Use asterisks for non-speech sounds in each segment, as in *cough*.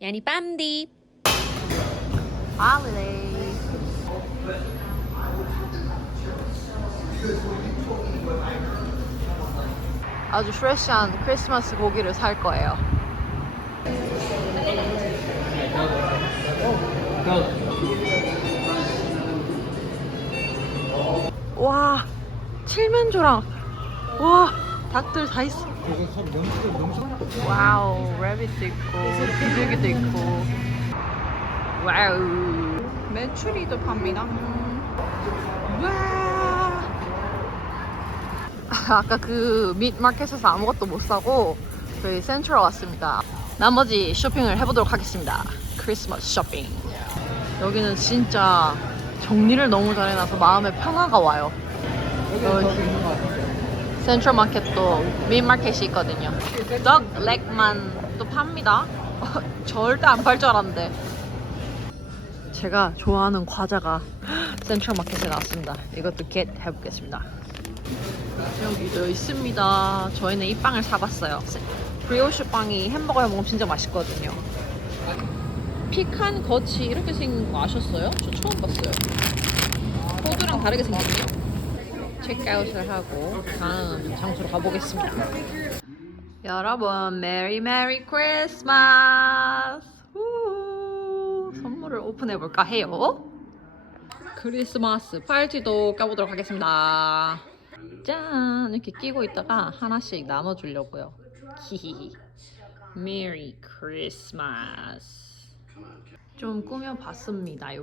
Yani 빰디. holiday. 아주 프레시한 크리스마스 고기를 살 거예요. 와, 칠면조랑 와, 닭들 다 있어. 와우, 래빗도 있고, 비둘기도 있고. 와우. 메추리도 팝니다. 와. *laughs* 아까 그 밑마켓에서 아무것도 못 사고 저희 센트럴 왔습니다. 나머지 쇼핑을 해보도록 하겠습니다. 크리스마스 쇼핑. 여기는 진짜 정리를 너무 잘해놔서 마음에 평화가 와요. 센트럴 마켓도 밑마켓이 있거든요. 덕 렉만 또 팝니다. *laughs* 절대 안 팔 줄 알았는데. 제가 좋아하는 과자가 *gasps* 센트럴 마켓에 나왔습니다. 이것도 겟 해보겠습니다. 여기도 있습니다. 저희는 이 빵을 사봤어요. 브리오슈 빵이 햄버거에 먹으면 진짜 맛있거든요. 피칸 거치 이렇게 생긴 거 아셨어요? 저 처음 봤어요. 호두랑 다르게 생겼네요. 체크아웃을 하고 다음 장소로 가보겠습니다. 여러분, 메리 메리 크리스마스! 우! 선물을 오픈해 볼까 해요. 크리스마스 팔찌도 껴보도록 하겠습니다. 짠! 이렇게 끼고 있다가 하나씩 나눠주려고요. 히히히. 메리 크리스마스. 좀 꾸며봤습니다요.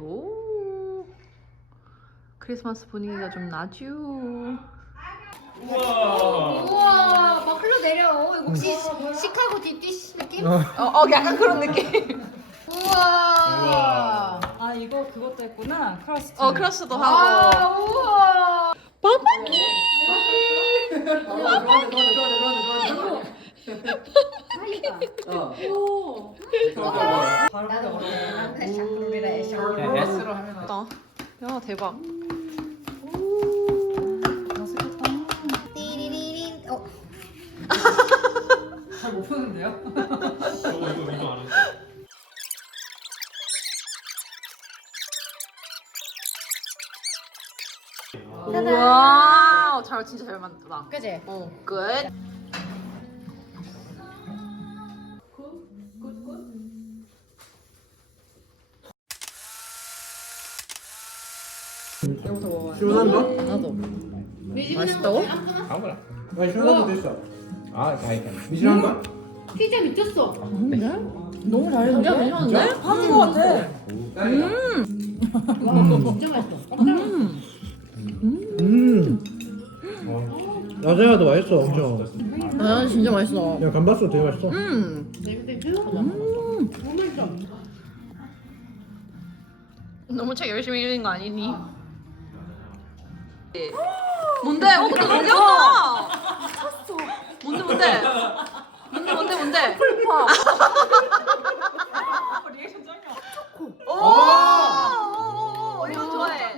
크리스마스 분위기가 좀 나죠. 우와 막 흘러내려 이거 혹시 시카고 딥디시 느낌? 어, 어, 약간 그런 느낌. 우와 아 이거 그것도 했구나 크러스트 어, 크러스도 하고. 아 우와 빠빠기! S로 하면 나. 야, 대박. 띠리리린 어 잘못 푸는데요? 와, 잘 진짜 잘 만들다. 그지? 어, 끝. 시원한 거? 나도. 맛있다고? 아무거나. 아, 시원한 것도 있어. 아, 다 있다. 미실한 거? 피자 미쳤어 너무 잘했는데? 야, 괜찮은데? 하는 거 같아 진짜 맛있어 음. 라자야도 맛있어, 엄청. 아, 진짜 맛있어. 야, 감바스 되게 맛있어. 음. 너무 책 열심히 읽는 거 아니니? 뭔데? 어, 근데 너무 귀엽다. 뭔데, 뭔데? 뭔데, 뭔데, 뭔데? 풀파. 리액션 짱이야. 초코. 오, 오, 오, 이거 좋아해.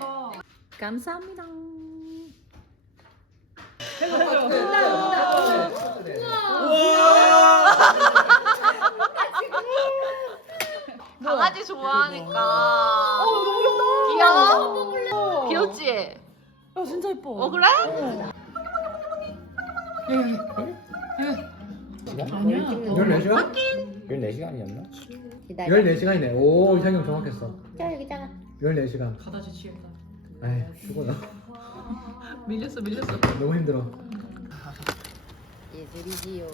감사합니다. 강아지 좋아하니까. 어, 너무 귀엽다. 귀여워? 귀엽지? 야 진짜 예뻐 어, 그래? 아니야 14시간? 14시간이었나? 기다려 14시간이네. 오, 이상형 정확했어. 자 여기 작아 14시간. 가다지 취했다 아이, 죽어나. *laughs* 밀렸어, 밀렸어. 너무 힘들어. 예술이지요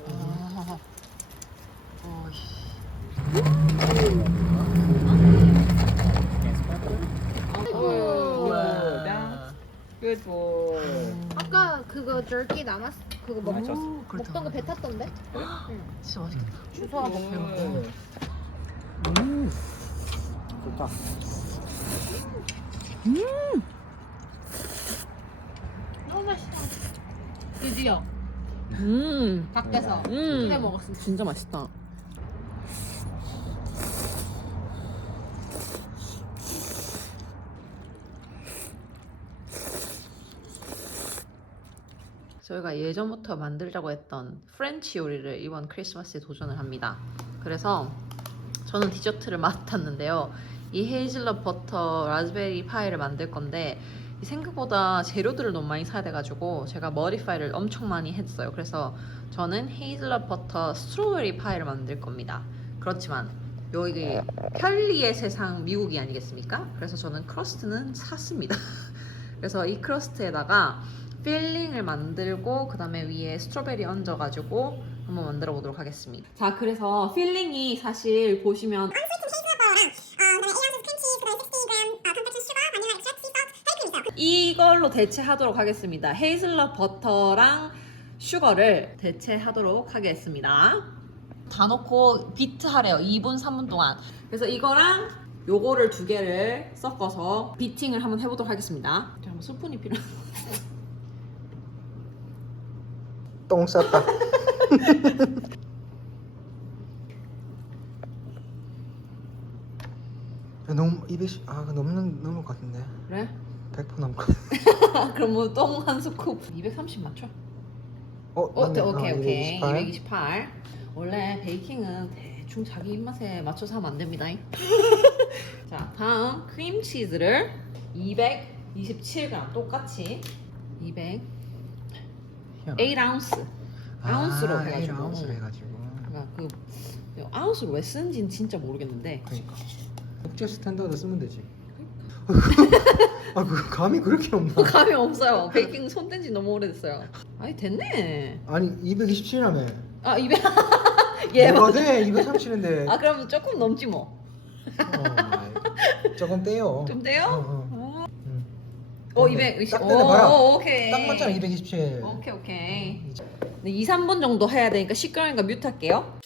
Good boy. 아까 그거 jerky 남았 그거 먹, 맛있었어. 먹던 거배 탔던데? 진짜 맛있겠다. 주소가 먹는 거 좋다. 너무 맛있다 드디어 음, 밖에서 음. 해 먹었습니다 진짜 맛있다. 저희가 예전부터 만들자고 했던 프렌치 요리를 이번 크리스마스에 도전을 합니다. 그래서 저는 디저트를 *laughs* 맡았는데요. 이 헤이즐넛 버터 라즈베리 파이를 만들 건데 이 생각보다 재료들을 너무 많이 사야 돼가지고 제가 머리 파이를 엄청 많이 했어요. 그래서 저는 헤이즐넛 버터 스트로베리 파이를 만들 겁니다. 그렇지만 여기 편리의 세상 미국이 아니겠습니까? 그래서 저는 크러스트는 샀습니다. *laughs* 그래서 이 크러스트에다가 필링을 만들고 그 다음에 위에 스트로베리 얹어가지고 한번 만들어 보도록 하겠습니다. 자, 그래서 필링이 사실 보시면 이걸로 대체하도록 하겠습니다. 헤이즐넛 버터랑 슈거를 대체하도록 하겠습니다. 다 넣고 비트 하래요. 2분, 3분 동안. 그래서 이거랑 요거를 두 개를 섞어서 비팅을 한번 해보도록 하겠습니다. 잠깐 스푼이 필요. 똥 쌌다. *laughs* 너무 200, 아 넘는 넘을 것 같은데. 그래? 100% 넘을 것 같아. 그럼 뭐 똥 한 스쿱 230 맞죠? 어, 어, 맞네. 오케이 아, 오케이 228. 228. 원래 베이킹은 대충 자기 입맛에 맞춰서 하면 안 됩니다. *laughs* 자 다음 크림 치즈를 227g 똑같이 200 8오unce 아운스로 아, 해가지고. 8아운스로 해가지고. 그러니까 그 아운스로 왜 쓰는지는 진짜 모르겠는데 그러니까. 국제 스탠다드 쓰면 되지. 아, 그 감이 그렇게 없나? *laughs* 감이 없어요. 베이킹 손댄 지 너무 오래됐어요. 아니 됐네. 아니 227이라며. 아 200. *laughs* 예. 뭐가 돼? 237인데. 아 그럼 조금 넘지 뭐. 어, 조금 떼요. 좀 어, 돼요? 어. 음. 어, 근데 220. 딱. 오, 오케이. 딱 맞잖아 227. 오케이, 오케이. 네, 2, 3분 정도 해야 되니까 시끄러우니까 뮤트 할게요.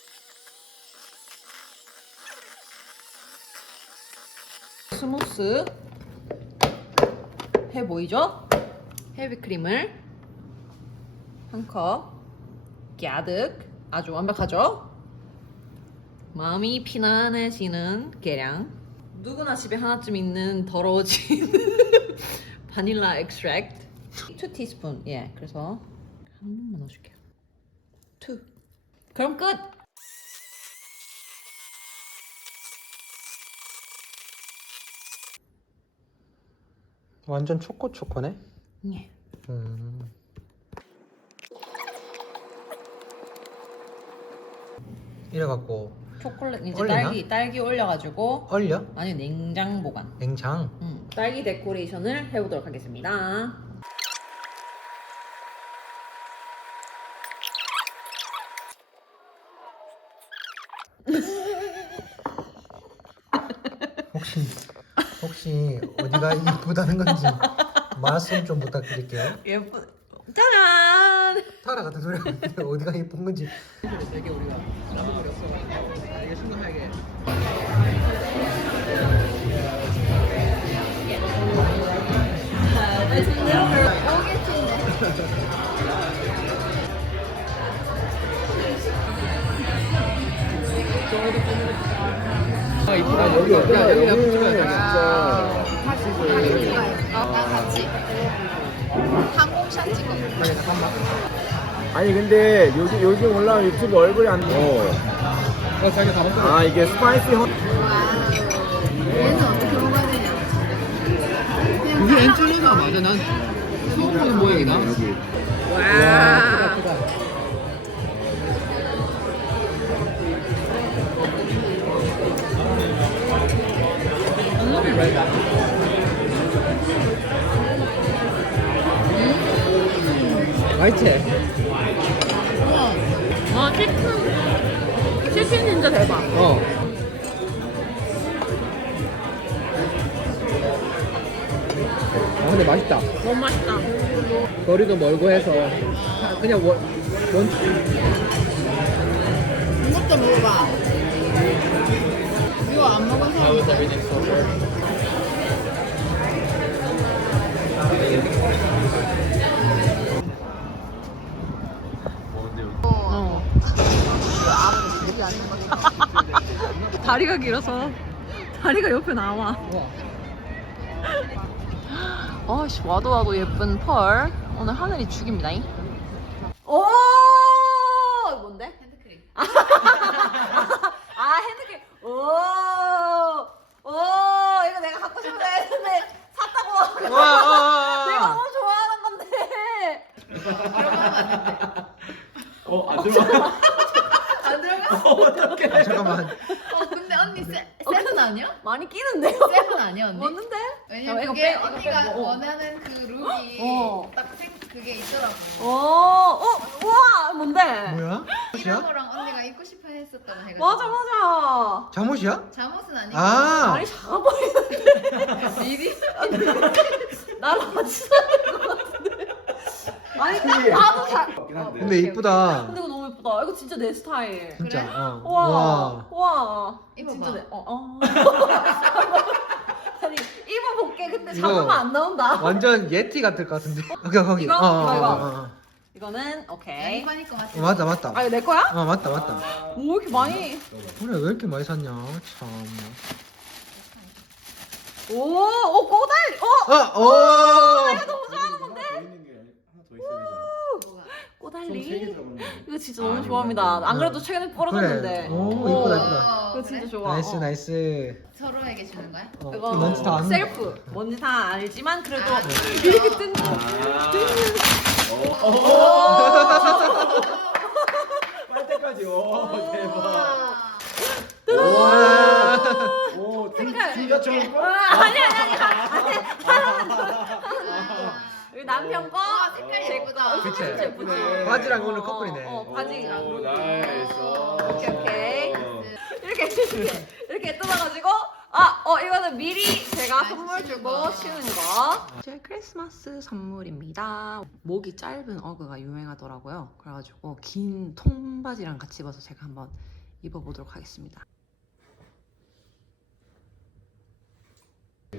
스무스 해 보이죠? 헤비크림을 한 컵. 가득. 아주 완벽하죠? 마음이 피난해지는 계량. 누구나 집에 하나쯤 있는 더러워진 *laughs* 바닐라 엑스트랙트 2 티스푼 예 그래서 한 번만 넣어줄게요. 2 그럼 끝 완전 초코 초코네. 예. 음. 이래 갖고 초콜릿 이제 얼리나? 딸기 딸기 올려가지고 얼려? 아니 냉장 보관 냉장. 음, 딸기 데코레이션을 해보도록 하겠습니다 혹시 어디가 이쁘다는 건지 말씀 좀 부탁드릴게요. 예쁜 짜잔 타라 같은 소리가 있는데 어디가 예쁜 건지. 되게 우리가 나눠버렸어 이게 심각하게 아 *laughs* 이쁘다 여기 야 여기가 나 같이 항공샷 찍어. 아니 잠깐만. 아니 근데 요즘 요즘 올라온 유튜브 얼굴이 안 어. 어 자기 다 먹다. 아 이게 스파이시 헌 얘는 어떻게 먹어야 되냐? 이게 엔줄리나 맞아 난 보는 모양이다. 여기 와 맛있지? 와 치킨 치킨 진짜 대박 어. 아 근데 맛있다. 너무 맛있다 거리도 멀고 해서 그냥 원, 원 이것도 먹어봐. 이거 안 먹은 사람 있어. 어. 다리가 길어서 다리가 옆에 나와. 아씨 와도 와도 예쁜 펄. 오늘 하늘이 죽입니다. 오 이거 뭔데? 핸드크림. 아 핸드크림. 오. 오 이거 내가 갖고 싶다 했는데 샀다고. 와, 와, 내가 와. 너무 좋아하는 건데. 어안 들어가. 안 들어가? 아, 잠깐만. 어 근데 언니 세, 세븐 아니야? 많이 끼는데요? 세븐 아니야 언니? 뭔데? 왜냐면 이거 그게 빼, 이거 언니가 빼고. 원하는 그 룩이 어. 딱 생, 그게 있더라고. 어, 어, 우와, 뭔데? 뭐야? 이런 옷이야? 거랑 언니가 입고 싶어 했었다고 해가지고. 맞아, 맞아. 잠옷이야? 잠옷은 아니고. 아. 다리 작아버리는데. 미리? 나랑 같이 사는 것 같은데. 아니, 딱 봐도 잘. 근데 이쁘다. 근데 이거 너무 예쁘다. 이거 진짜 내 스타일. 진짜. 그래? 어. 와, 와. 와. 입어봐. 진짜 내, 어, 어. *laughs* 아니, 입어볼게. 근데 이거- 잠깐만 안 나온다. 완전 예티 같을 것 같은데. 거기 거기. 이거? 어, 어, 이거, 이거. 어, 어. 이거는, 오케이. 양이반이 거 맞지? 어, 맞다 맞다. 아, 이거 내 거야? 어 맞다 맞다. 뭐 이렇게 많이. 그래 왜 이렇게 많이 샀냐? 참. 오, 오, 꼬다리. 어, 어, 오. 이거 너무 좋아하는 건데? 뭐가? 꼬달리. 이거 진짜 아, 너무 이거 좋아합니다. 안 그래도 어. 최근에. 그래. 오, 이쁘다, 이쁘다. 이거 진짜 그래? 좋아. 나이스 어. 나이스. 서로에게 주는 거야? 어, 이거 먼지 다 안. 셀프. 뭔지 다 알지만 그래도 아, 이렇게 뜬. 빨대까지. 오 대박. 우와. 오 색깔. 진짜 좋은 거? 아니 아니 아니. 아. 우리 남편 거. 와, 색깔 제 예쁘다. 거. 그치? 진짜 예쁘지. 예쁘네. 바지랑 오늘 어, 커플이네. 어, 어, 바지랑. 오 나이스. 오케이, 오케이. 어. 이렇게 이렇게 이렇게 뜯어가지고 아, 어 이거는 미리 제가 아, 선물 주고 거. 쉬는 거. 제 크리스마스 선물입니다. 목이 짧은 어그가 유행하더라고요. 그래가지고 긴 통바지랑 같이 입어서 제가 한번 입어보도록 하겠습니다.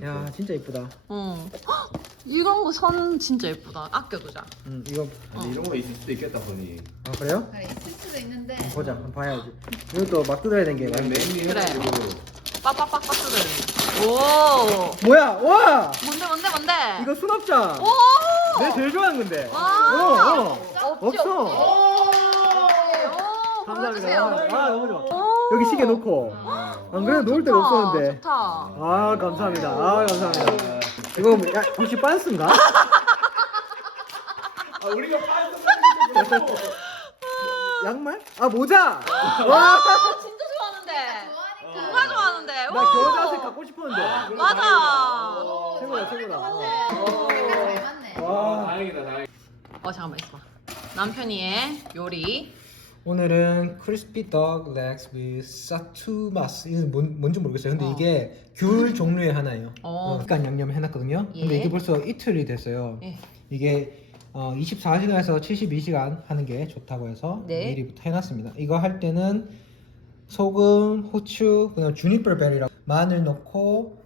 야 진짜 이쁘다. 어, 헉, *gasps* 이런 거 선 진짜 예쁘다. 아껴두자. 음 이거 근데 이런 거 있을 수도 있겠다 보니. 아 그래요? 그래 있을 수도 있는데. 보자 한번 봐야지. 이것도 막 뜯어야 되는 게 그냥 많은데. 맨 위에 그래. 해가지고. 빠빠빠빠 뜯어야 오, 뭐야? 와! 뭔데 뭔데 뭔데? 이거 수납장. 오, 내가 제일 좋아하는 건데. 와. 어, 어. 없지, 없어. 없지. 오, 감사합니다. 보여주세요. 아 너무 좋아. 오. 여기 시계 놓고. 안 그래도 놓을 데가 좋다, 없었는데. 좋다. 아 감사합니다. 아 감사합니다. 이거 야, 혹시 빤스인가? 아 우리가 빨대 양말? 아 모자. 와! 나 와. 겨자색 갖고 싶었는데. 맞아. 오, 최고다, 잘 최고다. 맞네. 잘 맞네. 와 다행이다 다행. 어 잠깐만 있어. 남편이의 요리. 오늘은 crispy dog legs with satumas 이건 뭔, 뭔지 모르겠어요. 근데 어. 이게 귤 종류의 하나예요. 어. 어. 약간 양념 해놨거든요. 근데 예. 이게 벌써 이틀이 됐어요. 예. 이게 어, 24시간에서 72시간 하는 게 좋다고 해서 네. 미리부터 해놨습니다. 이거 할 때는 소금, 후추, 그다음 주니퍼 베리랑 마늘 넣고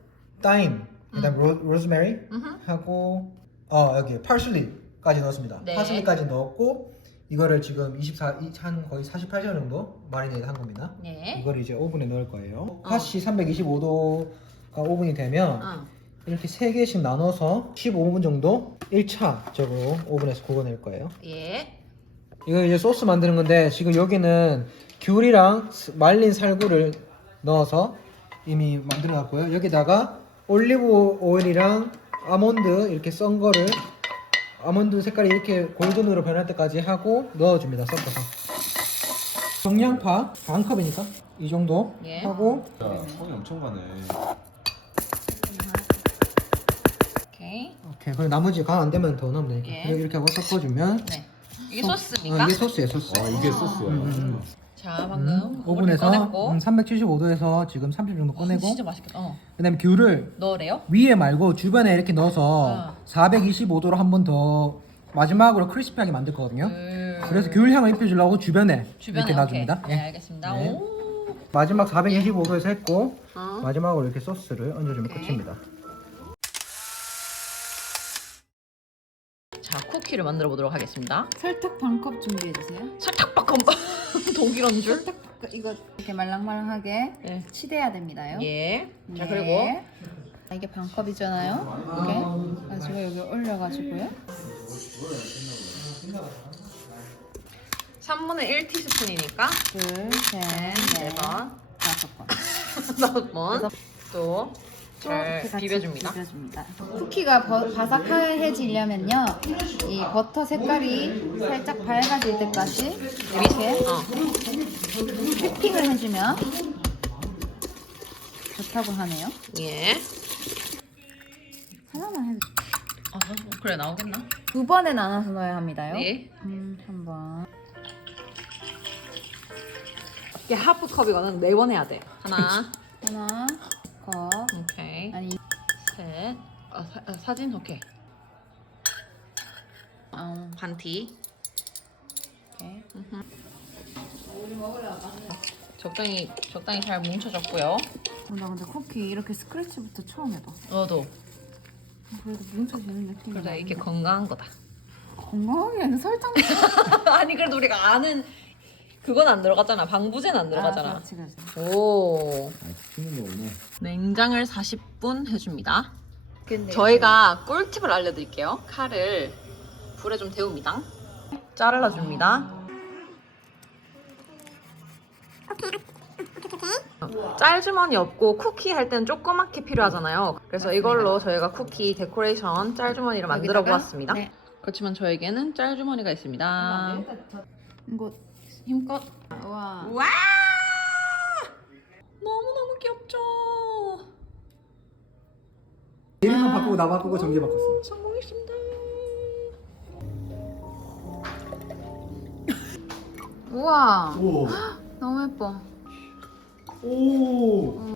타임, 그다음 로, 로즈메리 음흠. 하고 어 여기 파슬리까지 넣었습니다. 네. 파슬리까지 넣었고 이거를 지금 24, 이- 한 거의 48시간 정도 마리네이드 한 겁니다. 네. 이걸 이제 오븐에 넣을 거예요. 팥이 325도가 오븐이 되면 응. 이렇게 세 개씩 나눠서 15분 정도 1차적으로 오븐에서 구워낼 거예요. 예. 이거 이제 소스 만드는 건데 지금 여기는 귤이랑 스- 말린 살구를 넣어서 이미 만들어 놨고요. 여기다가 올리브 오일이랑 아몬드 이렇게 썬 거를 아몬드 색깔이 이렇게 골든으로 변할 때까지 하고 넣어줍니다. 섞어서. 정량파 반 컵이니까 이 정도 예. 하고 손이 엄청 가네. 오케이. 오케이 그리고 나머지 간 안 되면 더 넣으면 되니까 예. 그리고 이렇게 하고 섞어주면 네. 이게 소- 소스입니까? 어, 이게 소스예요 소스. 아 이게 소스야. 음, 음, 자 방금 음, 오븐에서 꺼냈고. 음, 375도에서 지금 30 정도 꺼내고 진짜 맛있겠다. 어. 그다음에 귤을 넣으래요? 위에 말고 주변에 이렇게 넣어서 어. 425도로 한 번 더 마지막으로 크리스피하게 만들 거거든요. 음. 그래서 귤 향을 입혀주려고 주변에, 주변에 이렇게 놔줍니다. 오케이. 네 알겠습니다. 네. 오. 마지막 425도에서 했고 어. 마지막으로 이렇게 소스를 얹어주면 오케이. 끝입니다. 자 쿠키를 만들어 보도록 하겠습니다. 설탕 반컵 준비해 주세요. 설탕 빡 독일어인 줄? 설탕 그- 이거 이렇게 말랑말랑하게 네. 치대야 됩니다요. 예. 자 네. 그리고 아, 이게 반컵이잖아요. 이렇게 가지고 여기 올려가지고요. 3분의 1티스푼이니까 둘, 셋, 네 넷, 번, 다섯 번. *laughs* 다섯 번, 또 잘 이렇게 같이 비벼줍니다. 비벼줍니다. 쿠키가 버, 바삭해지려면요, 이 버터 색깔이 살짝 밝아질 때까지 이렇게 어. 휘핑을 해주면 좋다고 하네요. 예. 하나만 해도 어, 그래 나오겠나? 두 번에 나눠서 넣어야 합니다요. 네. 음, 한 번. 이게 하프 컵이거든. 네 번 해야 돼. 하나, 하나, 셋. 어, 사, 아, 사진 오케이. 어, 반티. 이렇게. 적당히 적당히 잘 뭉쳐졌고요. 어, 나 근데 쿠키 이렇게 스크래치부터 처음 해봐. 너도 그래도 뭉쳐지는 느낌이 그래 이게 나는데. 건강한 거다. 건강하게는 설탕. *laughs* 아니 그래도 우리가 아는 그건 안 들어갔잖아. 방부제는 안 들어가잖아. 아, 그렇지, 그렇지. 오. 튀는 거구나. 냉장을 40분 해줍니다. 근데 저희가 꿀팁을 알려드릴게요. 칼을 불에 좀 데웁니다. 잘라줍니다. 짤주머니 없고 쿠키 할 때는 조그맣게 필요하잖아요. 그래서 이걸로 저희가 쿠키 데코레이션 짤주머니를 만들어 여기다가? 보았습니다. 네. 그렇지만 저에게는 짤주머니가 있습니다. 이거 힘껏. 와. 와! 너무너무 귀엽죠? 이름만 바꾸고 나 바꾸고 전개 바꿨어. 성공했습니다. 우와. 오. *gasps* 너무 예뻐. 오.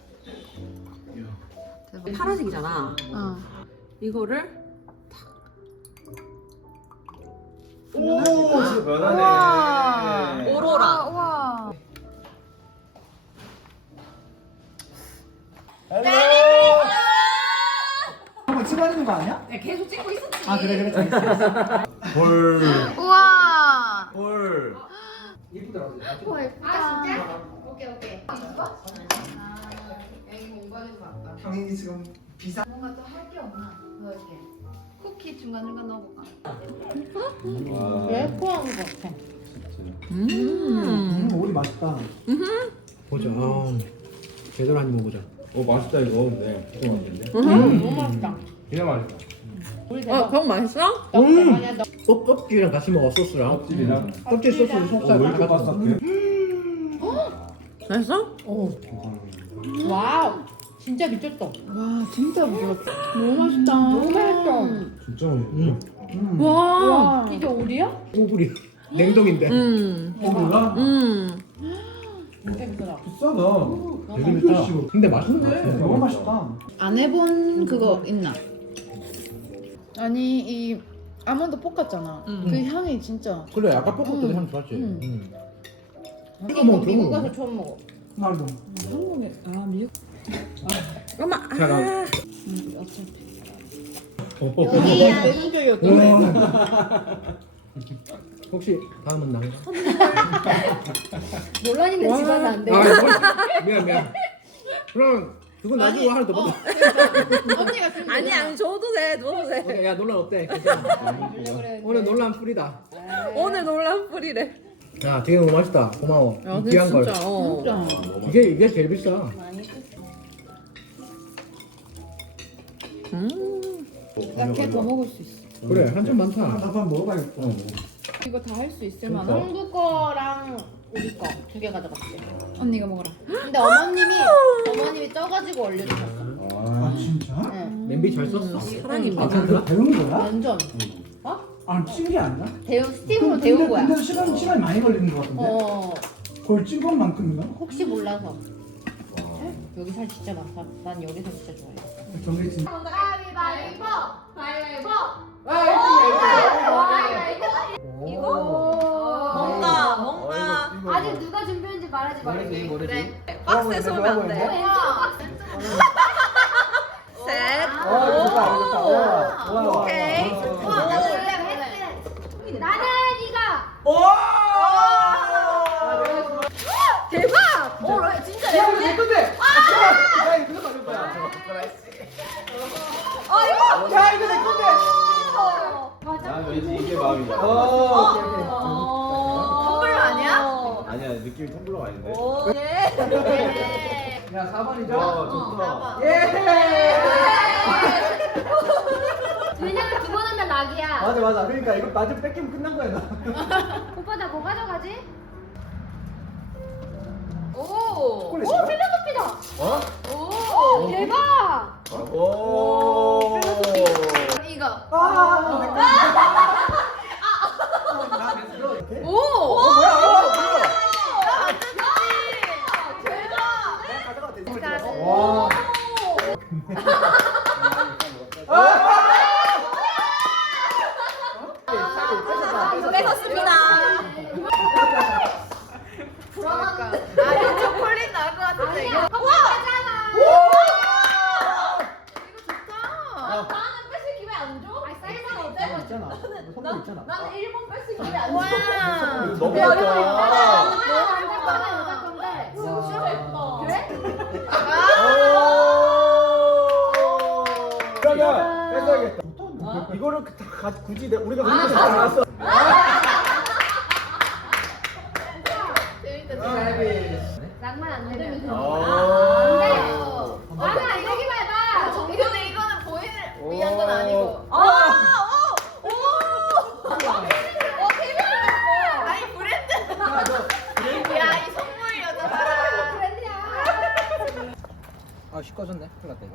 대박. 파란색이잖아. 어. 이거를 오, 진짜 우와. 면하네. 오로라. 우와. 한번 찍어내는 거 아니야? 네, 계속 찍고 있었지. 아 그래 그래 잘했어. 헐. 우와. 헐. 우와 예쁘다. 아 진짜? 오케이 오케이. 형이 지금 비상. 뭔가 또 할 게 없나? 넣을게. 쿠키 중간 중간 넣어볼까? 와. 예뻐한 것 같아. 음. 음, 오리 맛있다. 보자. 아, 제대로 한입 먹어보자. 어 맛있다 이거 근데 조금만데. 너무 맛있다. 그냥 맛있다. 어, 그럼 맛있어? 음. 껍 껍질이랑 같이 먹어 소스랑. 껍질이랑. 껍질 소스 어, 속살 왜 이렇게 같이. 바삭해? 맛있어? 와우. 진짜 미쳤다. 와 진짜 부드럽다. 너무 맛있다. 너무 맛있다. 진짜 맛있다. 음. 와. 이게 오리야? 오구리. 냉동인데. 음. 오리가 음. 진짜 비싸다. 비싸다. 되게 맵다. 근데 맛있네. 너무 맛있다. 안 해본 그거 있나? 아니 이 아몬드 볶았잖아. 음. 그 향이 진짜. 그래 아까 볶을 때도 음. 향 좋았지. 음. 음. 이거 먹어, 미국. 가서 처음 먹어. 말도. 한국에 아 미국. 엄마. 자, 아. 여기 내성적이었던. 혹시 다음은 나? 논란인데 *laughs* 집안은 안 돼. 아, 뭐? 미안 미안. 그럼 그건 나중에 하나 더 먹어. 언니가 좀 아니 아니 줘도 돼, 줘도 돼. 오케이, 야 논란 어때? 괜찮아. 오늘 논란 풀이다. 오늘 놀란 뿌리래. 야, 되게 너무 맛있다. 고마워. 야, 이 근데 귀한 걸. 진짜. 어. 진짜. 이게 이게 제일 비싸. 음. 딱해 더 먹을 수 있어. 그래 한참 많다. 한번 먹어봐야겠다. 이거 다 할 수 있을 그러니까. 만한. 한국 거랑 우리 거 두 개 가져갔대. 언니가 먹어라. 근데 어머님이 어머님이 쪄가지고 올려주셨어. 아, 진짜? 응. 냄비 잘 썼어. 사랑입니다. 그거 배우는 거야? 완전. 아, 찐게 아니야? 데우 스팀으로 데운 거야. 근데 시간 시간 많이 걸리는 것 같은데. 어 그걸 찐 것만큼인가? 혹시 몰라서. 여기 살 진짜 많다. 난 여기 살 진짜 좋아해. 정리 진. 가위바위보. 가위바위보. 이거 뭔가 뭔가 아직 누가 말지. 뭐지? 박스에 쏘면 안 돼. 셋. 어, 좋다, 좋다. 와, 와, 오케이. 와. 나는 이가. 대박! 야 4번이죠? 와 좋다. 왜냐면 두 번 하면 낙이야. 맞아. 그러니까 이거 나중 뺏기면 끝난 거야 나. 오빠 나 뭐 가져가지? 오. 콜레시가? 필로소피다. 어? 오 대박. 오. 이거. 아, 내 거. 오. 어, 뭐야? 어, 뭐야? 와. 뺏었습니다. 아, 초콜릿 나올 것 같은데. 이거. 나는 뺏을 기회 안 줘? 아니 사이즈가 어때? 있잖아. 선물 있잖아. 나는 1번 뺏을 기회 안 줘. 와. 너무 아, 예쁘다. 그러면 뺏어야겠다. 이거를 다 가- 굳이 내- 우리가 그렇게 다 알았어. 낭만 안 되면. 오. 아, 여기 봐봐. 근데 이거는 보일 위한 건 아니고. 아, 오, 오. 어, 대박. 아니 브랜드. 야, 이 선물이 여자 봐라. 브랜드야. 아, 씨 꺼졌네. 큰일 났다 이거.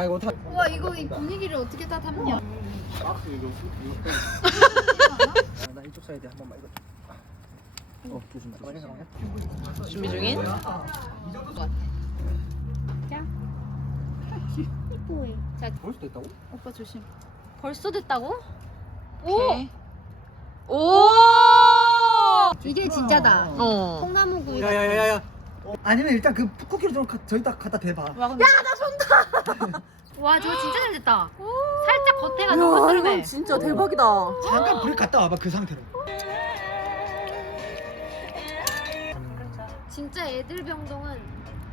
야, 이거 어떡하 우와 이거 이 분위기를 어떻게 다 담냐? 박스 이거 이거 아, *laughs* 나 이쪽 사이드 한 번만 이거. 어, 잠깐만. 준비 중인? 뽀이. *laughs* 자볼 수도 있다고? 오빠 조심. 벌써 됐다고? 오케이. 오. 이게 진짜다. 어. 콩나물구이. 야야야야야. 아니면 일단 그 쿠키를 좀 가, 저기다 갖다 대봐. 와 *laughs* 저거 진짜 잘 됐다. 살짝 겉에가 너무 흐름해. 진짜 대박이다. 잠깐 불 갔다 와봐 그 상태로. 진짜 애들 병동은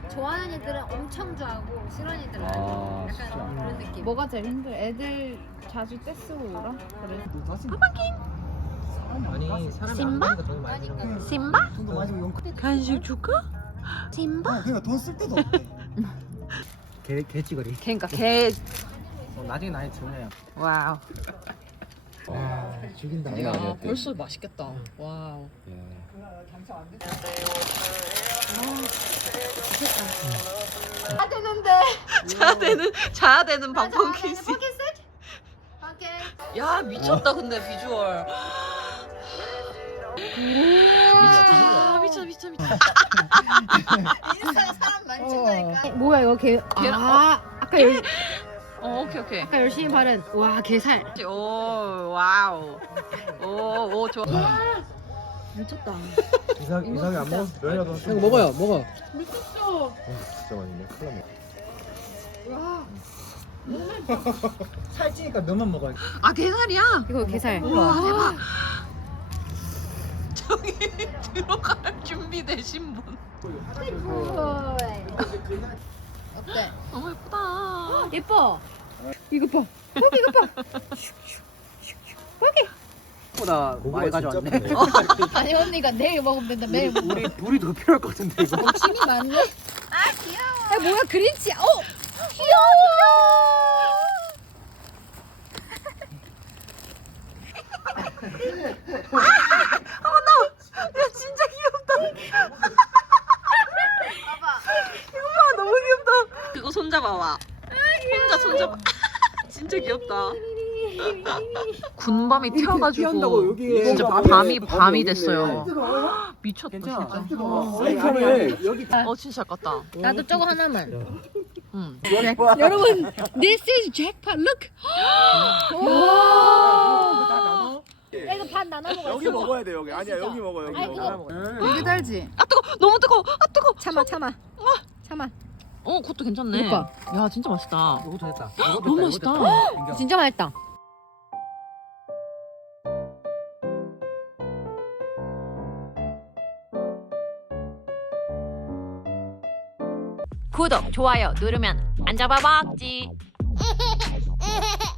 좋아하는 애들은 엄청 좋아하고 싫어하는 애들은 안 좋아. 약간 그런 느낌. 뭐가 제일 힘들어? 애들 자주 떼쓰고 울어? 그래. 아니 사람이 심바? 안 되니까 돈을 많이 쓰는 거야. 심바? 돈도 많이 쓰고 용돈. 간식 줄까? 심바? 어, 그러니까 돈 쓸 데도 없대. *laughs* 개 개찌거리. 그러니까 개. 어, 나중에 나이 들어야. 와우. 와 죽인다. 야, 벌써 맛있겠다. 와우. 아 되는데. 자야 되는 자야 되는 방펑키 씨. 포켓 오케이. 야 미쳤다 근데 비주얼. 아 미쳐 미쳐 미쳐. 인스타가 사람 많이 뭐야 이거 게? 계란- 아 아까 열, 어 오케이 오케이. 아까 열심히 바른 와 게살. 오 와우. 오오 좋아. 미쳤다. 이상 이상이 안 먹었어. 면이라도 좀 이거 먹어요, 먹어. 진짜 맛있네. 큰일 났네. 살찌니까 면만 먹어야 돼. 아 게살이야. 이거 게살. 와 대박. 저기 *laughs* 들어갈 준비되신 분. 어때? 너무 예쁘다. 예뻐. 이거 봐. 보다 많이 가져왔네. *laughs* 아니 언니가 내일 먹으면 된다. 매일 먹. 우리 불이 더 필요할 것 같은데 이거. 침이 많네. 아 귀여워. 야 뭐야 그린치. 어 귀여워. 야 진짜 귀엽다. 봐봐. 이거 봐 너무 귀엽다. 그거 손잡아봐. 혼자 손잡아. *laughs* 진짜 귀엽다. 군밤이 튀어가지고 진짜 밤이- 밤이 됐어요. 미쳤다. 진짜. 여기 어 진짜 잘 같다. 나도 저거 하나만. 응. 여러분, *laughs* this is jackpot. Look. 와. 야, 이거 반 나눠 먹어. 여기 먹어야 돼 여기. 아니야 여기 먹어 여기 아이, 먹어. 되게 달지? 아 뜨거. 너무 뜨거. 아 뜨거. 참아, 참아. 참아. 어 그것도 괜찮네. 그러니까. 야 진짜 맛있다. 이것도 됐다. 너무 맛있다. 진짜 맛있다. 구독, 좋아요 누르면 안 잡아먹지. *laughs*